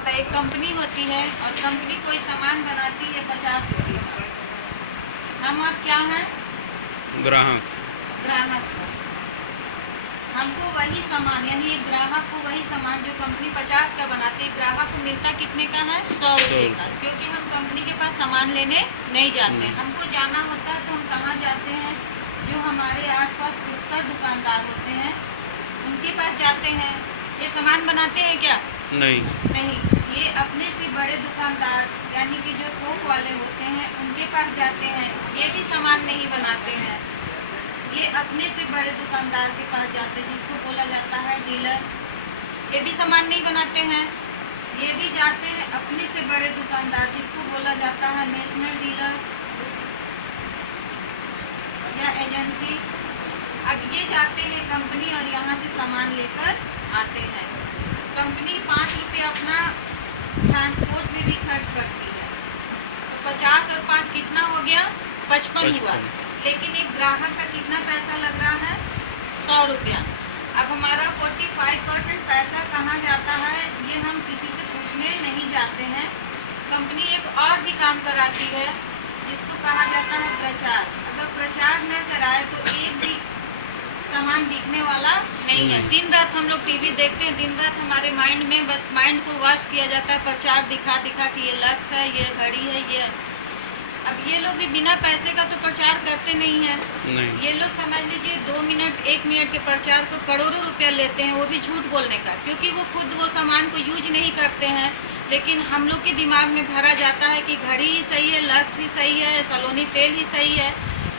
होता है, एक कंपनी होती है और कंपनी कोई सामान बनाती है 50 रुपये का, हम आप क्या हैं? ग्राहक। ग्राहक हैं। हमको वही सामान यानी एक ग्राहक को वही सामान जो कंपनी 50 का बनाती है, ग्राहक को मिलता कितने का है? 100 रुपये का। क्योंकि हम कंपनी के पास सामान लेने नहीं जाते, हमको जाना होता है तो हम कहाँ जाते हैं? जो हमारे आसपास फुटकर दुकानदार होते हैं उनके पास जाते हैं। ये सामान बनाते हैं क्या? नहीं, ये अपने से बड़े दुकानदार यानी कि जो थोक वाले होते हैं उनके पास जाते हैं, ये भी सामान नहीं बनाते हैं। ये अपने से बड़े दुकानदार के पास जाते हैं जिसको बोला जाता है डीलर, ये भी सामान नहीं बनाते हैं। ये भी जाते हैं अपने से बड़े दुकानदार जिसको बोला जाता है नेशनल डीलर या एजेंसी। अब ये जाते हैं कंपनी और यहाँ से सामान लेकर आते हैं। कंपनी 5 रुपये अपना ट्रांसपोर्ट में भी खर्च करती है, तो 50 और 5 कितना हो गया? 55 हुआ। लेकिन एक ग्राहक का कितना पैसा लग रहा है? 100 रुपया। अब हमारा 45% पैसा कहाँ जाता है ये हम किसी से पूछने नहीं जाते हैं। कंपनी एक और भी काम कराती है जिसको कहा जाता है प्रचार। अगर प्रचार न कराए तो एक भी सामान बिकने वाला नहीं है। दिन रात हम लोग टीवी देखते हैं, दिन रात हमारे माइंड में बस माइंड को वॉश किया जाता है, प्रचार दिखा दिखा कि ये लक्स है, ये घड़ी है, ये। अब ये लोग भी बिना पैसे का तो प्रचार करते नहीं है। ये लोग समझ लीजिए 2 मिनट 1 मिनट के प्रचार को करोड़ों रुपया लेते हैं, वो भी झूठ बोलने का, क्योंकि वो खुद वो सामान को यूज नहीं करते हैं। लेकिन हम लोग के दिमाग में भरा जाता है कि घड़ी ही सही है, लक्स ही सही है, सलोनी तेल ही सही है।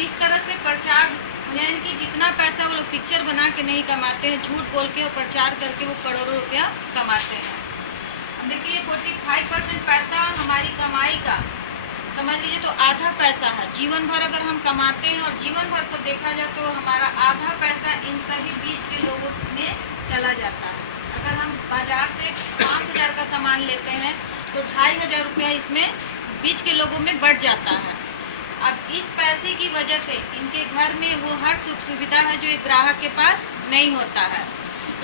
इस तरह से प्रचार यानी कि जितना पैसा वो लोग पिक्चर बना के नहीं कमाते हैं, झूठ बोल के और प्रचार करके वो करोड़ों रुपया कमाते हैं। देखिए 45% पैसा हमारी कमाई का समझ लीजिए तो आधा पैसा है। जीवन भर अगर हम कमाते हैं और जीवन भर को देखा जाए तो हमारा आधा पैसा इन सभी बीच के लोगों में चला जाता है। अगर हम बाजार से 5000 का सामान लेते हैं तो 2500 रुपया इसमें बीच के लोगों में बढ़ जाता है। अब इस पैसे की वजह से इनके घर में वो हर सुख सुविधा है जो एक ग्राहक के पास नहीं होता है।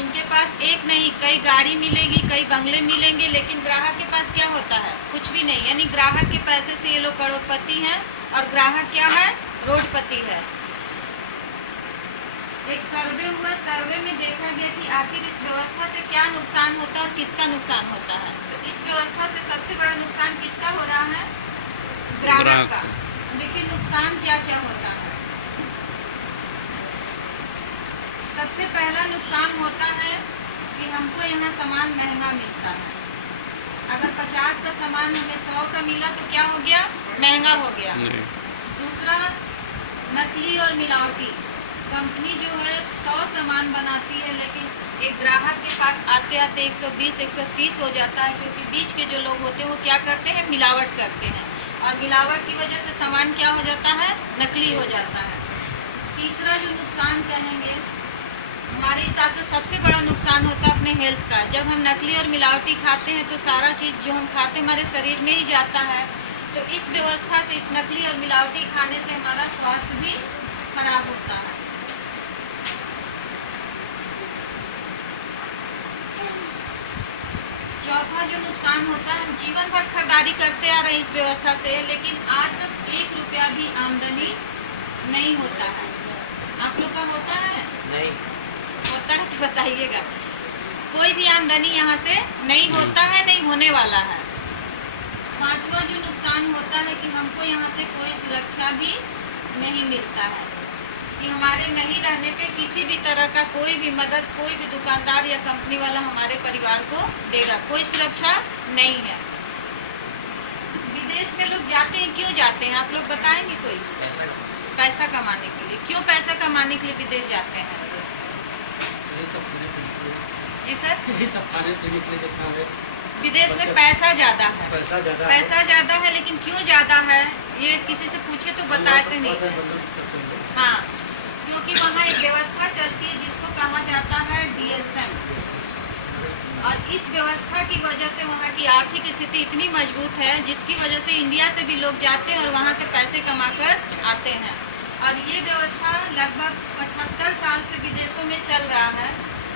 इनके पास एक नहीं कई गाड़ी मिलेगी, कई बंगले मिलेंगे, लेकिन ग्राहक के पास क्या होता है? कुछ भी नहीं। यानी ग्राहक के पैसे से ये लोग करोड़पति हैं और ग्राहक क्या है? रोडपति है। एक सर्वे हुआ, सर्वे में देखा गया कि आखिर इस व्यवस्था से क्या नुकसान होता है और किसका नुकसान होता है। तो इस व्यवस्था से सबसे बड़ा नुकसान किसका हो रहा है? ग्राहक का। देखिए नुकसान क्या क्या होता है। सबसे पहला नुकसान होता है कि हमको यहाँ सामान महंगा मिलता है। अगर 50 का सामान हमें 100 का मिला तो क्या हो गया? महंगा हो गया। दूसरा नकली और मिलावटी। कंपनी जो है 100 सामान बनाती है लेकिन एक ग्राहक के पास आते आते 120 130 हो जाता है, क्योंकि बीच के जो लोग होते हैं वो क्या करते हैं? मिलावट करते हैं और मिलावट की वजह से सामान क्या हो जाता है? नकली हो जाता है। तीसरा जो नुकसान कहेंगे हमारे हिसाब से सबसे बड़ा नुकसान होता है अपने हेल्थ का। जब हम नकली और मिलावटी खाते हैं तो सारा चीज़ जो हम खाते हैं हमारे शरीर में ही जाता है। तो इस व्यवस्था से इस नकली और मिलावटी खाने से हमारा स्वास्थ्य भी खराब होता है। चौथा जो नुकसान होता है, हम जीवन भर खरीदारी करते आ रहे हैं इस व्यवस्था से, लेकिन आज तक 1 रुपया भी आमदनी नहीं होता है। आप लोग का होता है? नहीं होता है तो बताइएगा। कोई भी आमदनी यहाँ से नहीं होता है, नहीं होने वाला है। पांचवा जो नुकसान होता है कि हमको यहाँ से कोई सुरक्षा भी नहीं मिलता है, कि हमारे नहीं रहने पे किसी भी तरह का कोई भी मदद कोई भी दुकानदार या कंपनी वाला हमारे परिवार को देगा, कोई सुरक्षा नहीं है। विदेश में लोग जाते हैं, क्यों जाते हैं आप लोग बताएंगे? कोई पैसा कमाने के लिए। क्यों पैसा कमाने के लिए विदेश जाते हैं? जी सर, विदेश में पैसा ज़्यादा है। पैसा ज़्यादा है, लेकिन क्यों ज़्यादा है ये किसी से पूछे तो बताते नहीं। हाँ, क्योंकि वहाँ एक व्यवस्था चलती है जिसको कहा जाता है DSM, और इस व्यवस्था की वजह से वहाँ की आर्थिक स्थिति इतनी मजबूत है जिसकी वजह से इंडिया से भी लोग जाते हैं और वहाँ से पैसे कमाकर आते हैं। और ये व्यवस्था लगभग 75 साल से विदेशों में चल रहा है,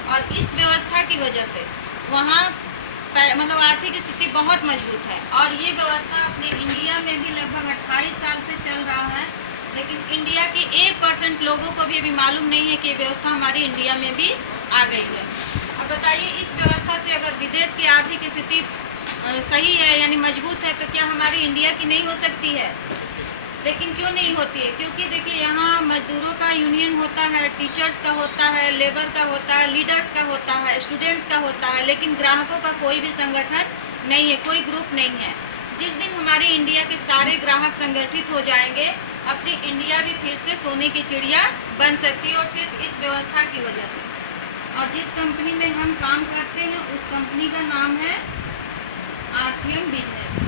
और इस व्यवस्था की वजह से वहाँ मतलब आर्थिक स्थिति बहुत मजबूत है। और ये व्यवस्था अपने इंडिया में भी लगभग 28 साल से चल रहा है, लेकिन इंडिया के 1% लोगों को भी अभी मालूम नहीं है कि ये व्यवस्था हमारी इंडिया में भी आ गई है। अब बताइए, इस व्यवस्था से अगर विदेश की आर्थिक स्थिति सही है यानी मजबूत है, तो क्या हमारी इंडिया की नहीं हो सकती है? लेकिन क्यों नहीं होती है? क्योंकि देखिए, यहाँ मजदूरों का यूनियन होता है, टीचर्स का होता है, लेबर का होता है, लीडर्स का होता है, स्टूडेंट्स का होता है, लेकिन ग्राहकों का कोई भी संगठन नहीं है, कोई ग्रुप नहीं है। जिस दिन हमारे इंडिया के सारे ग्राहक संगठित हो जाएंगे, अपनी इंडिया भी फिर से सोने की चिड़िया बन सकती है, और सिर्फ इस व्यवस्था की वजह से। और जिस कंपनी में हम काम करते हैं उस कंपनी का नाम है RCM बिजनेस।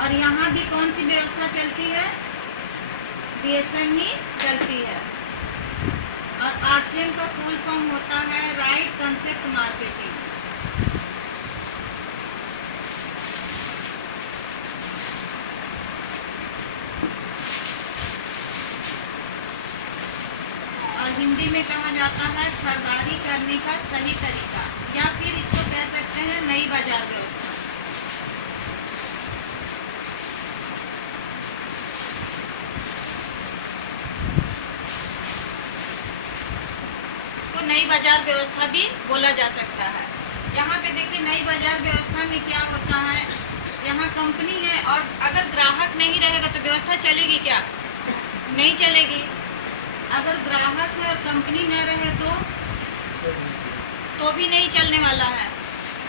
और यहाँ भी कौन सी व्यवस्था चलती है? BSN ही चलती है। और RCM का फुल फॉर्म होता है राइट कंसेप्ट मार्केटिंग। और हिंदी में कहा जाता है खरीदारी करने का सही तरीका, या फिर इसको कह सकते हैं नई बाजार व्यवस्था। इसको नई बाजार व्यवस्था भी बोला जा सकता है। यहाँ पे देखिए, नई बाजार व्यवस्था में क्या होता है, यहाँ कंपनी है और अगर ग्राहक नहीं रहेगा तो व्यवस्था चलेगी क्या? नहीं चलेगी। अगर ग्राहक है और कंपनी न रहे तो भी नहीं चलने वाला है।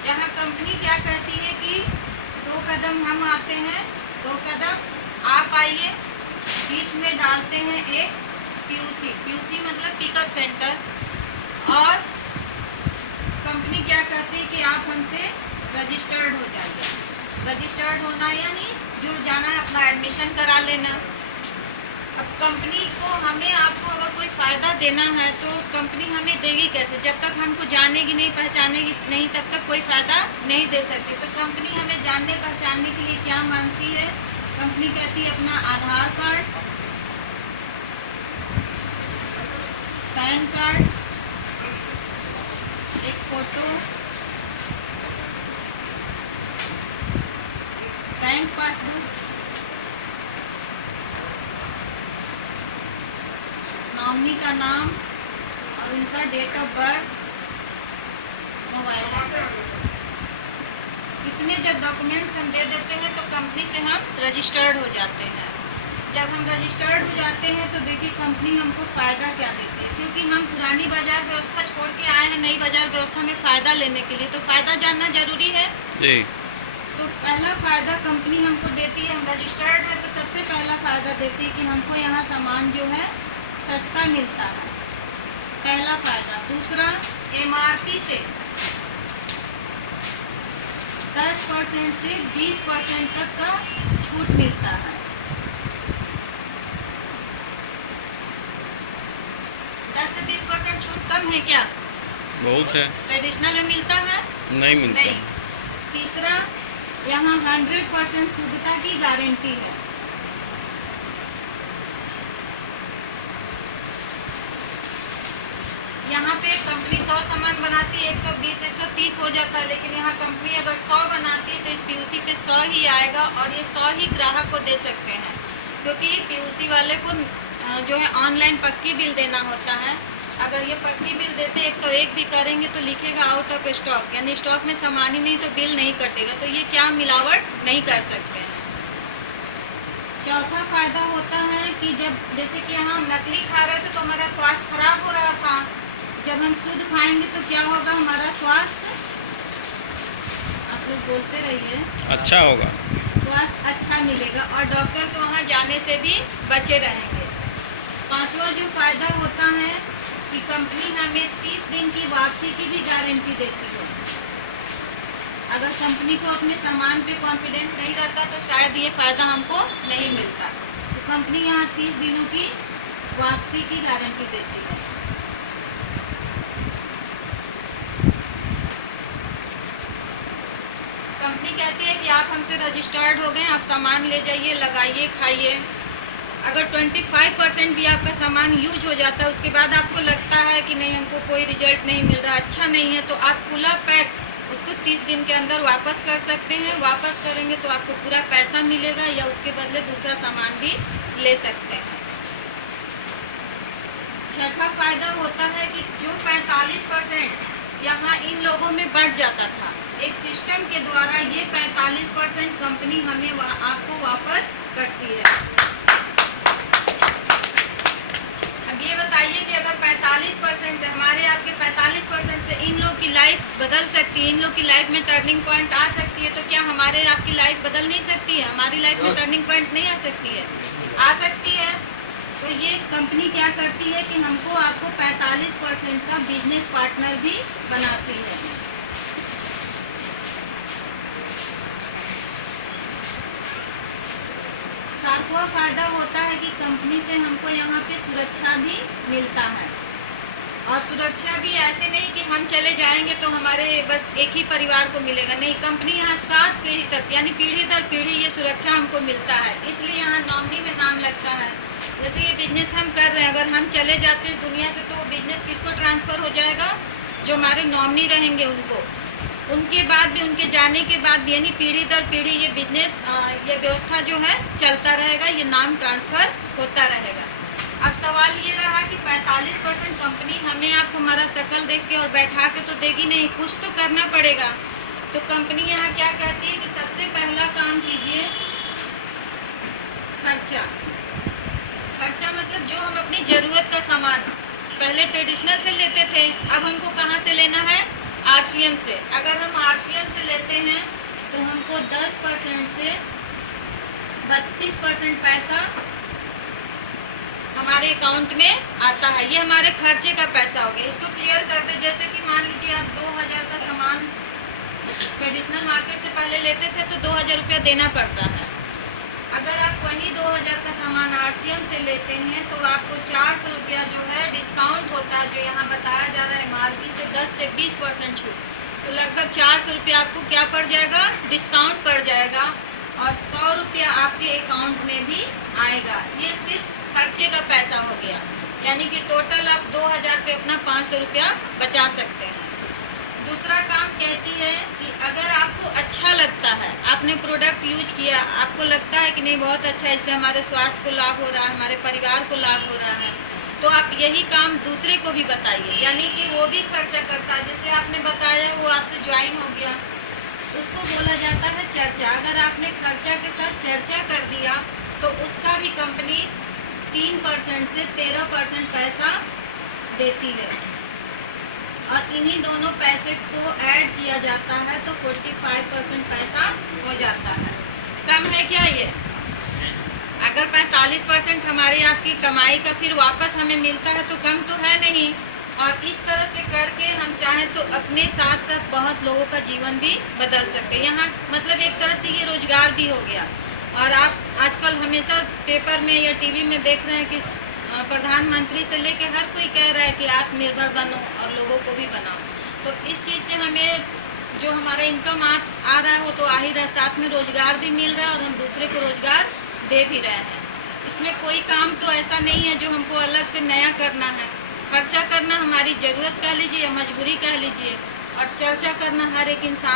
यहाँ कंपनी क्या कहती है कि 2 कदम हम आते हैं, 2 कदम आप आइए, बीच में डालते हैं एक PUC मतलब पिकअप सेंटर। और कंपनी क्या कहती है कि आप हमसे रजिस्टर्ड हो जाइए। रजिस्टर्ड होना यानी जुड़ जाना है, अपना एडमिशन करा लेना। अब कंपनी को हमें आपको अगर कोई फ़ायदा देना है तो कंपनी हमें देगी कैसे? जब तक हमको जानेगी नहीं, पहचानेगी नहीं, तब तक कोई फ़ायदा नहीं दे सकती। तो कंपनी हमें जानने पहचानने के लिए क्या मांगती है? कंपनी कहती है अपना आधार कार्ड, पैन कार्ड, एक फ़ोटो, बैंक पासबुक, नॉमिनी का नाम और उनका date of birth, mobile number. इतने जब डॉक्यूमेंट्स हम दे देते हैं तो कंपनी से हम रजिस्टर्ड हो जाते हैं। जब हम रजिस्टर्ड हो जाते हैं तो देखिए कंपनी हमको फ़ायदा क्या देती है, क्योंकि हम पुरानी बाजार व्यवस्था छोड़ के आए हैं नई बाजार व्यवस्था में फ़ायदा लेने के लिए, तो फ़ायदा जानना जरूरी है जी। तो पहला फ़ायदा कंपनी हमको देती है, हम रजिस्टर्ड है तो सबसे पहला फ़ायदा देती है कि हमको यहाँ सामान जो है सस्ता मिलता है, पहला फ़ायदा। दूसरा, MRP से 10% से 20% तक का छूट मिलता है। 10 से 20% छूट कम है क्या? बहुत है। ट्रेडिशनल में मिलता है? नहीं मिलता। नहीं। तीसरा, यहाँ 100% शुद्धता की गारंटी है। यहाँ पे कंपनी 100 सामान बनाती है, 120 130 हो जाता है, लेकिन यहाँ कंपनी अगर 100 बनाती है तो इस PUC पे 100 ही आएगा और ये 100 ही ग्राहक को दे सकते हैं, क्योंकि PUC वाले को जो है ऑनलाइन पक्की बिल देना होता है। अगर ये पक्की बिल देते 101 भी करेंगे तो लिखेगा आउट ऑफ स्टॉक, यानी स्टॉक में सामान ही नहीं तो बिल नहीं कटेगा, तो ये क्या मिलावट नहीं कर सकते हैं। चौथा फायदा होता है कि जब जैसे कि यहाँ हम नकली खा रहे थे तो हमारा स्वास्थ्य खराब हो रहा था, जब हम शुद्ध खाएंगे तो क्या होगा, हमारा स्वास्थ्य, आप लोग बोलते रहिए, अच्छा होगा, स्वास्थ्य अच्छा मिलेगा और डॉक्टर के वहाँ जाने से भी बचे रहेंगे। पांचवा जो फायदा होता है कि कंपनी हमें 30 दिन की वापसी की भी गारंटी देती है। अगर कंपनी को अपने सामान पे कॉन्फिडेंस नहीं रहता तो शायद ये फ़ायदा हमको नहीं मिलता, तो कंपनी यहाँ 30 दिनों की वापसी की गारंटी देती है। कंपनी कहती है कि आप हमसे रजिस्टर्ड हो गए, आप सामान ले जाइए, लगाइए, खाइए, अगर 25% भी आपका सामान यूज हो जाता है, उसके बाद आपको लगता है कि नहीं हमको कोई रिजल्ट नहीं मिल रहा, अच्छा नहीं है, तो आप खुला पैक उसको 30 दिन के अंदर वापस कर सकते हैं। वापस करेंगे तो आपको पूरा पैसा मिलेगा या उसके बदले दूसरा सामान भी ले सकते हैं। छठा फायदा होता है कि जो 45% यहाँ इन लोगों में बढ़ जाता था, एक सिस्टम के द्वारा ये 45% कंपनी हमें आपको वापस करती है। अब ये बताइए कि अगर 45% से हमारे आपके 45% से इन लोग की लाइफ बदल सकती है, इन लोग की लाइफ में टर्निंग पॉइंट आ सकती है, तो क्या हमारे आपकी लाइफ बदल नहीं सकती है? हमारी लाइफ में टर्निंग पॉइंट नहीं आ सकती है? आ सकती है। तो ये कंपनी क्या करती है कि हमको आपको 45% का बिजनेस पार्टनर भी बनाती है। सातवां फायदा होता है कि कंपनी से हमको यहाँ पे सुरक्षा भी मिलता है। और सुरक्षा भी ऐसे नहीं कि हम चले जाएंगे तो हमारे बस एक ही परिवार को मिलेगा, नहीं, कंपनी यहाँ 7 पीढ़ी तक यानी पीढ़ी दर पीढ़ी ये सुरक्षा हमको मिलता है। इसलिए यहाँ नॉमिनी में नाम लगता है। जैसे ये बिजनेस हम कर रहे हैं, अगर हम चले जाते हैं दुनिया से तो बिजनेस किसको ट्रांसफ़र हो जाएगा? जो हमारे नॉमिनी रहेंगे उनको। उनके बाद भी, उनके जाने के बाद भी, यानी पीढ़ी दर पीढ़ी ये बिजनेस, ये व्यवस्था जो है चलता रहेगा, ये नाम ट्रांसफ़र होता रहेगा। अब सवाल ये रहा कि 45% कंपनी हमें आपको हमारा शक्ल देख के और बैठा के तो देगी नहीं, कुछ तो करना पड़ेगा। तो कंपनी यहाँ क्या कहती है कि सबसे पहला काम कीजिए खर्चा। खर्चा मतलब जो हम अपनी ज़रूरत का सामान पहले ट्रेडिशनल से लेते थे, अब हमको कहाँ से लेना है? RCM से। अगर हम RCM से लेते हैं तो हमको 10% से 32% पैसा हमारे अकाउंट में आता है। ये हमारे खर्चे का पैसा हो गया। इसको क्लियर कर दे। जैसे कि मान लीजिए आप 2000 का सामान ट्रेडिशनल मार्केट से पहले लेते थे तो 2000 रुपया देना पड़ता है। अगर आप वही 2000 का सामान RCM से लेते हैं तो आपको 400 रुपया जो है डिस्काउंट होता है, जो यहाँ बताया जा रहा है MRP से 10 से 20% छूट, तो लगभग 400 रुपया आपको क्या पड़ जाएगा? डिस्काउंट पड़ जाएगा। और 100 रुपया आपके अकाउंट में भी आएगा। ये सिर्फ खर्चे का पैसा हो गया, यानी कि टोटल आप 2000 पे अपना 500 रुपया बचा सकते हैं। दूसरा काम कहती है कि अगर आपको अच्छा लगता है, आपने प्रोडक्ट यूज किया, आपको लगता है कि नहीं बहुत अच्छा है, इससे हमारे स्वास्थ्य को लाभ हो रहा है, हमारे परिवार को लाभ हो रहा है, तो आप यही काम दूसरे को भी बताइए, यानी कि वो भी खर्चा करता है। जैसे आपने बताया वो आपसे ज्वाइन हो गया, उसको बोला जाता है चर्चा। अगर आपने खर्चा के साथ चर्चा कर दिया तो उसका भी कंपनी 3% से 13% पैसा देती है। और इन्हीं दोनों पैसे को ऐड किया जाता है तो 45% पैसा हो जाता है। कम है क्या ये? अगर 45% हमारी आपकी कमाई का फिर वापस हमें मिलता है तो कम तो है नहीं। और इस तरह से करके हम चाहें तो अपने साथ साथ बहुत लोगों का जीवन भी बदल सकते हैं। यहाँ मतलब एक तरह से ये रोजगार भी हो गया। और आप आजकल हमेशा पेपर में या टीवी में देख रहे हैं कि प्रधानमंत्री से लेके हर कोई कह रहा है कि आत्मनिर्भर बनो और लोगों को भी बनाओ। तो इस चीज़ से हमें जो हमारा इनकम आ रहा है वो तो आ ही रहा है, साथ में रोजगार भी मिल रहा है और हम दूसरे को रोजगार दे भी रहे हैं। इसमें कोई काम तो ऐसा नहीं है जो हमको अलग से नया करना है। खर्चा करना हमारी ज़रूरत कह लीजिए या मजबूरी कह लीजिए, और चर्चा करना हर एक इंसान